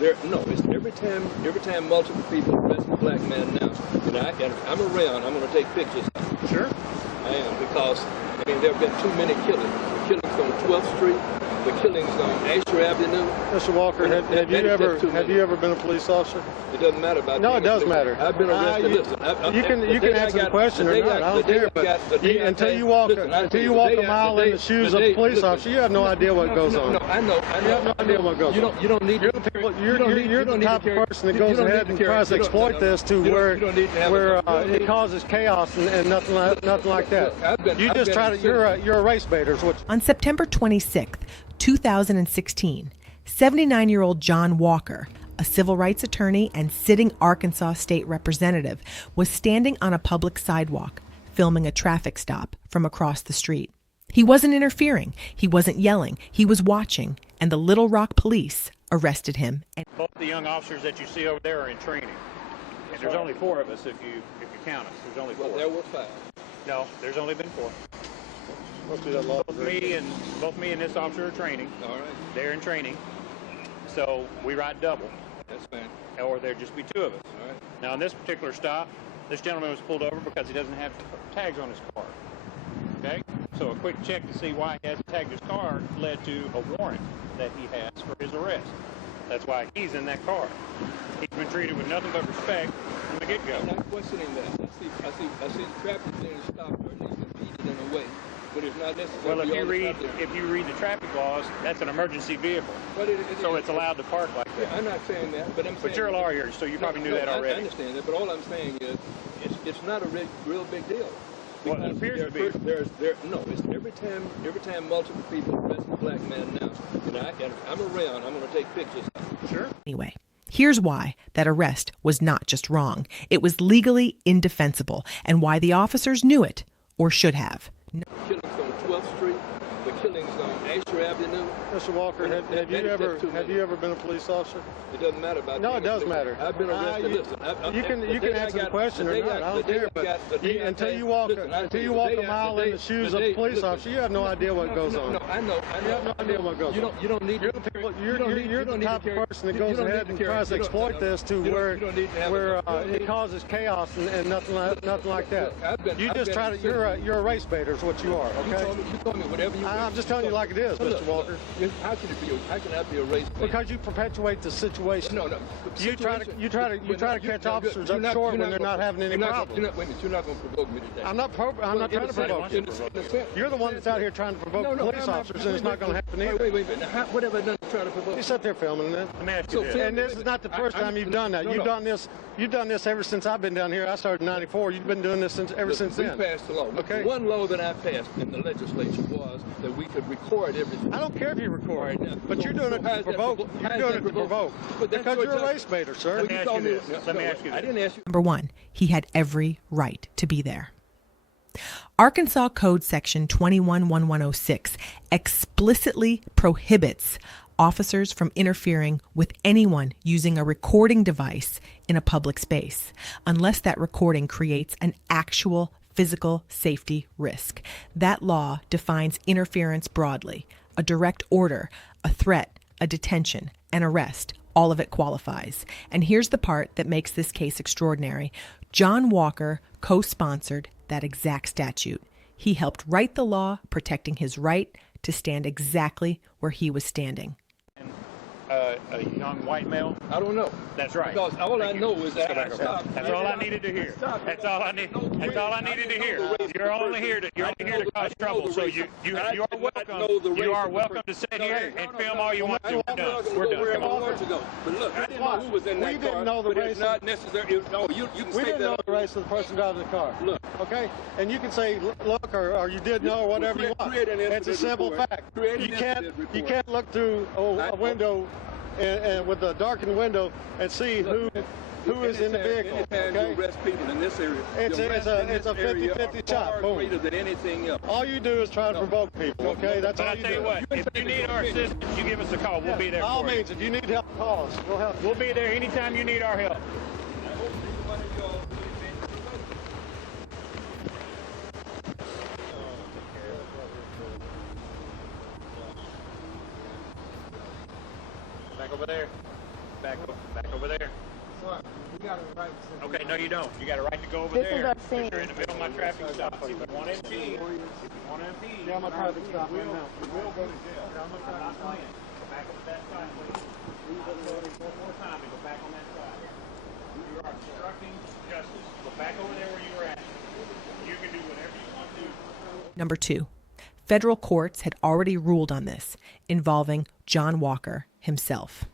No, it's every time multiple people arrest a black man now, and I'm around, I'm going to take pictures. Sure. I am, because, I mean, there have been too many killings. The killings on 12th Street, the killings on Asher Avenue. Mr. Walker, have you ever been a police officer? It doesn't matter about. No, it does matter. I've been arrested. You can answer the question or not. I don't care. But until you walk a mile in the shoes of a police officer, you have no idea what goes on. No, I know. You have no idea what goes on. You don't need. You're the type of person that goes ahead and tries to exploit this to where it causes chaos and nothing like that. You just try to. You're a race baiter. On September 26th, 2016, 79-year-old John Walker, a civil rights attorney and sitting Arkansas state representative, was standing on a public sidewalk, filming a traffic stop from across the street. He wasn't interfering, he wasn't yelling, he was watching, and the Little Rock police arrested him. Both the young officers that you see over there are in training. And there's only 4 of us if you count us. There's only 4. Well, there were 5. No, there's only been 4. Both me and this officer are training. All right. They're in training. So we ride double. That's fine. Or there'd just be 2 of us. All right. Now, in this particular stop, this gentleman was pulled over because he doesn't have tags on his car. Okay? So a quick check to see why he hasn't tagged his car led to a warrant that he has for his arrest. That's why he's in that car. He's been treated with nothing but respect from the get-go. I'm not questioning that. I see traffic being stopped or at least impeded in a way. But it's not necessary. Well, if you read the traffic laws, that's an emergency vehicle. So it's allowed to park like that. I'm not saying that, but I'm saying. But you're a lawyer, so you probably knew that already. I understand that, but all I'm saying is, it's not a real big deal. Well, it appears to be. It's every time multiple people arrest a black man now, and I'm around, I'm going to take pictures. Sure. Anyway, here's why that arrest was not just wrong. It was legally indefensible, and why the officers knew it, or should have. Killings on 12th Street, the killings on Asher Avenue. Mr. Walker, have you ever been a police officer? It doesn't matter about. No, it does matter. I've been arrested. You can answer the question or not. I don't care. But until you walk a mile in the shoes of a police officer, you have no idea what goes on. No, I know. You have no idea what goes on. You don't need. You're the type of person that goes ahead and tries to exploit this to where it causes chaos and nothing like that. You just try to. You're a race baiter, is what you are. Okay. You told me whatever you. I'm just telling you like it is, Mr. Walker. How can I be a race baiter? Because you perpetuate the situation. No. You try to catch officers up short when they're not having any problems. Wait a minute, you're not going to provoke me today. I'm not trying to provoke you. You're the one that's out here trying to provoke police officers, and it's not going to happen either. Wait a minute. What have I done to try to provoke? You sat there filming it. Let me ask you this. And this is not the first time you've done that. You've done this ever since I've been down here. I started in '94. You've been doing this ever since then. We passed the law. Okay. One law that I passed in the legislature was that we could record everything. I don't care if you record, but you're doing it to provoke. You're doing it to provoke. Because you're a race baiter, sir. Let me ask you this. I didn't ask you. Number 1, he had every right to be there. Arkansas Code Section 21-1106 explicitly prohibits officers from interfering with anyone using a recording device in a public space, unless that recording creates an actual physical safety risk. That law defines interference broadly: a direct order, a threat, a detention, an arrest. All of it qualifies. And here's the part that makes this case extraordinary. John Walker co-sponsored that exact statute. He helped write the law protecting his right to stand exactly where he was standing. A young white male? I don't know. That's right. Because all I know is that I stopped. That's all I needed to hear. That's all I needed to hear. You're only here to cause trouble. So you are welcome to sit here and film all you want to. We're done. We're done. Come on. But look, I didn't know who was in that car. We didn't know the race. Not necessary. No, you can say that. We didn't know the race of the person driving the car. Look. Okay? And you can say, look, or you did know, or whatever you want. It's a simple fact. You can't look through a window and with a darkened window and see who is in the vehicle. Okay? You arrest people in this area. It's a 50-50 shot. Boom. Than anything else. All you do is try to provoke people. Okay, that's all you do. But I tell you what, if you need our assistance, you give us a call. We'll be there. By all means, if you need help, call us. We'll help. We'll be there anytime you need our help. Back over there. Back. back over there. We got a right to Okay, no, you don't. You got a right to go over This there. is our Because scene. you're in the middle of my traffic stop. If you want to impede, Yeah, I'm a traffic stop right now. we'll go to jail. I'm not playing. Go back over that side, please. One more time and go back on that side. You are obstructing justice. Go back over there where you were at. You can do whatever you want to do. Number 2. Federal courts had already ruled on this, involving John Walker himself.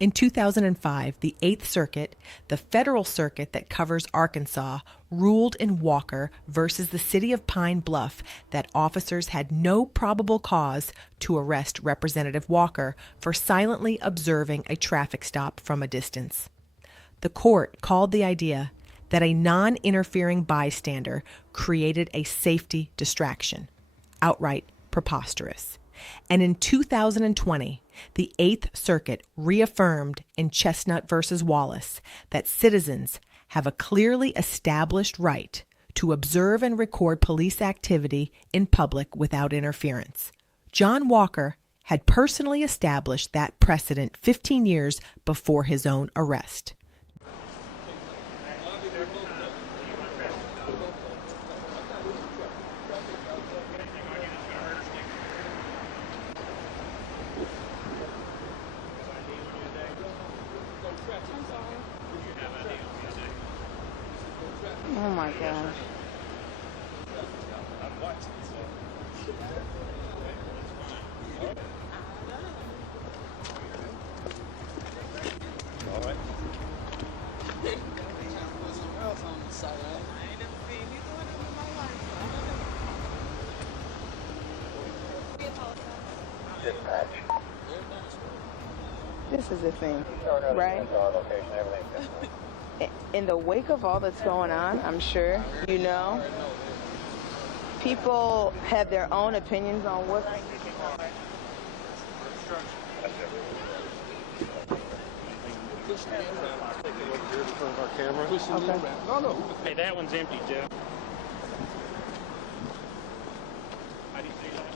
In 2005, the 8th Circuit, the federal circuit that covers Arkansas, ruled in Walker versus the city of Pine Bluff that officers had no probable cause to arrest Representative Walker for silently observing a traffic stop from a distance. The court called the idea that a non-interfering bystander created a safety distraction outright preposterous. And in 2020, the 8th Circuit reaffirmed in Chestnut versus Wallace that citizens have a clearly established right to observe and record police activity in public without interference. John Walker had personally established that precedent 15 years before his own arrest. Oh my gosh. This is the thing, right? In the wake of all that's going on, I'm sure, you know, people have their own opinions on what. Hey, that one's empty, Jeff. How do you say that?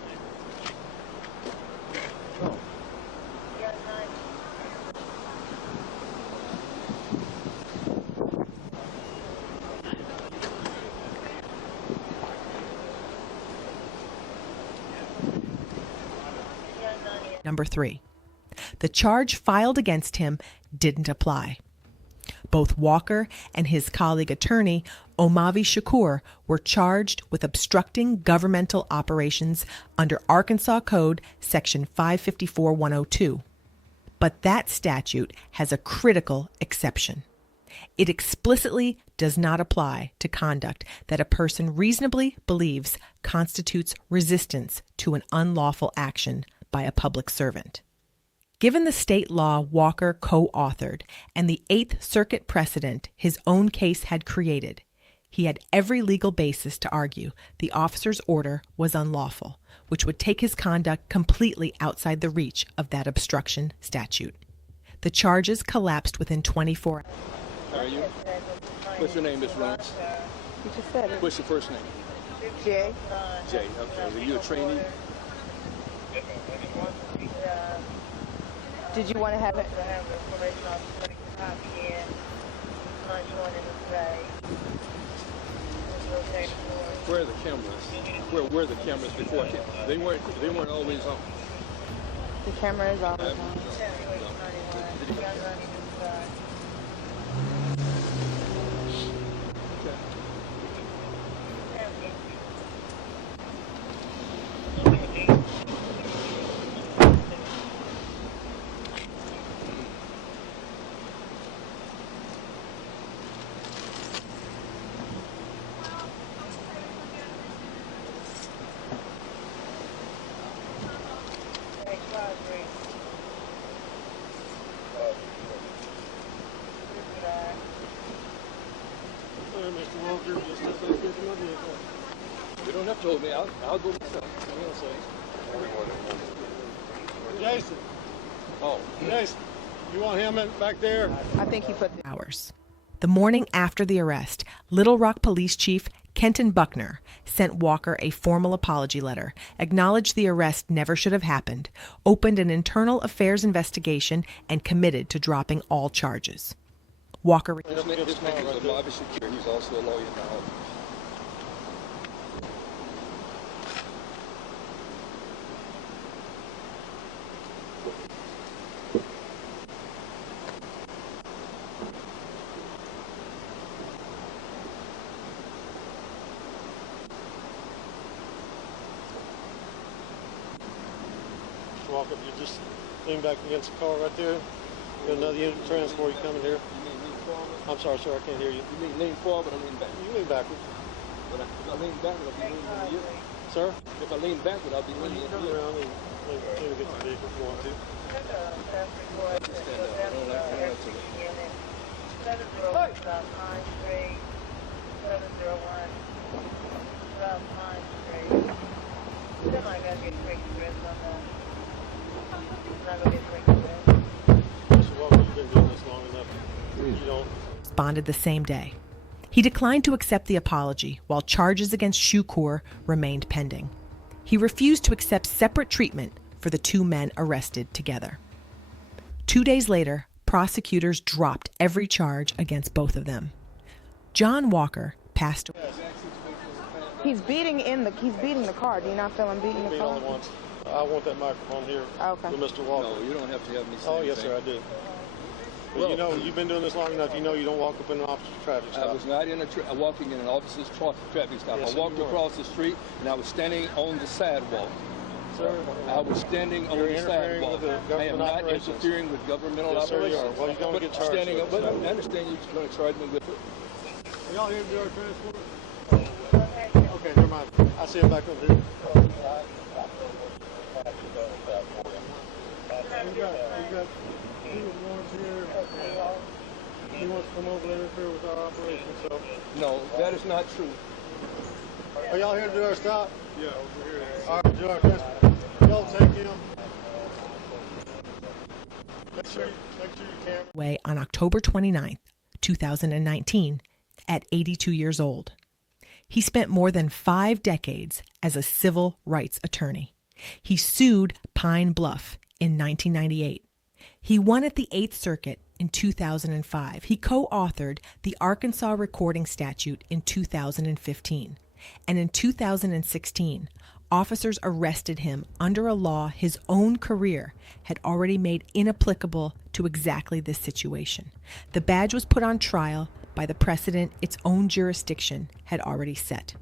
Number 3. The charge filed against him didn't apply. Both Walker and his colleague attorney, Omavi Shakur, were charged with obstructing governmental operations under Arkansas Code Section 554-102. But that statute has a critical exception. It explicitly does not apply to conduct that a person reasonably believes constitutes resistance to an unlawful action by a public servant. Given the state law Walker co-authored and the 8th Circuit precedent his own case had created, he had every legal basis to argue the officer's order was unlawful, which would take his conduct completely outside the reach of that obstruction statute. The charges collapsed within 24 hours. How are you? What's your name, Miss Lawrence? You just said it. What's your first name? Jay. Jay. Okay. Are you a trainee? Did you want to have it? Where are the cameras? Where were the cameras before? They weren't always on. The camera is on. You don't have to hold me. I'll go myself. Jason. Oh. Jason, you want him back there? I think he put. hours. The morning after the arrest, Little Rock Police Chief Kenton Buckner sent Walker a formal apology letter, acknowledged the arrest never should have happened, opened an internal affairs investigation, and committed to dropping all charges. Walker His name is Bobby Shakir. He's also a lawyer now. Walk up, you just lean back against the car right there. Got another unit of transport, you coming here. You mean lean forward? I'm sorry, sir, I can't hear you. You mean lean forward or lean back? You lean backwards. But if I lean backward, I'll be leaning into you. Sir? If I lean backward, I'll be leaning into Turn you. around and maybe get the vehicle if you want to. Stand up. I don't like to. 701 South Pine Street. 701 South Pine Street. Somebody gotta get quick stress on that. Not gonna get quick stress. Mr. Walker, you've been doing this long enough. You don't. responded the same day. He declined to accept the apology while charges against Shakur remained pending. He refused to accept separate treatment for the two men arrested together. 2 days later, prosecutors dropped every charge against both of them. John Walker passed away. He's beating the car. Do you not feel him beating the Beat car? on it once. I want that microphone here Okay. with Mr. Walker. No, you don't have to have me say Oh, yes, anything. sir, I do. But you know, you've been doing this long enough, you know you don't walk up in an officer's traffic stop. I was not walking in an officer's traffic stop. Yes, I walked you were. across the street and I was standing on the sidewalk. Sir, I was standing on You're the interfering sidewalk. with the I am government not operations. interfering with governmental Yes, sir, you operations. are. Well, you're gonna But get charged standing with up, it, but so. I understand you're going to charge me with it. Are y'all here to do our transport? Okay, never mind. I'll see him back over here. We got two warrants here. He wants to come over and interfere with our operation, so. No, that is not true. Are y'all here to do our stop? Yeah, over here. All right, do our transport. Y'all take him. Make sure you can. Away on October 29, 2019, at 82 years old. He spent more than 5 decades as a civil rights attorney. He sued Pine Bluff in 1998. He won at the 8th Circuit in 2005. He co-authored the Arkansas Recording Statute in 2015. And in 2016, officers arrested him under a law his own career had already made inapplicable to exactly this situation. The badge was put on trial by the precedent its own jurisdiction had already set.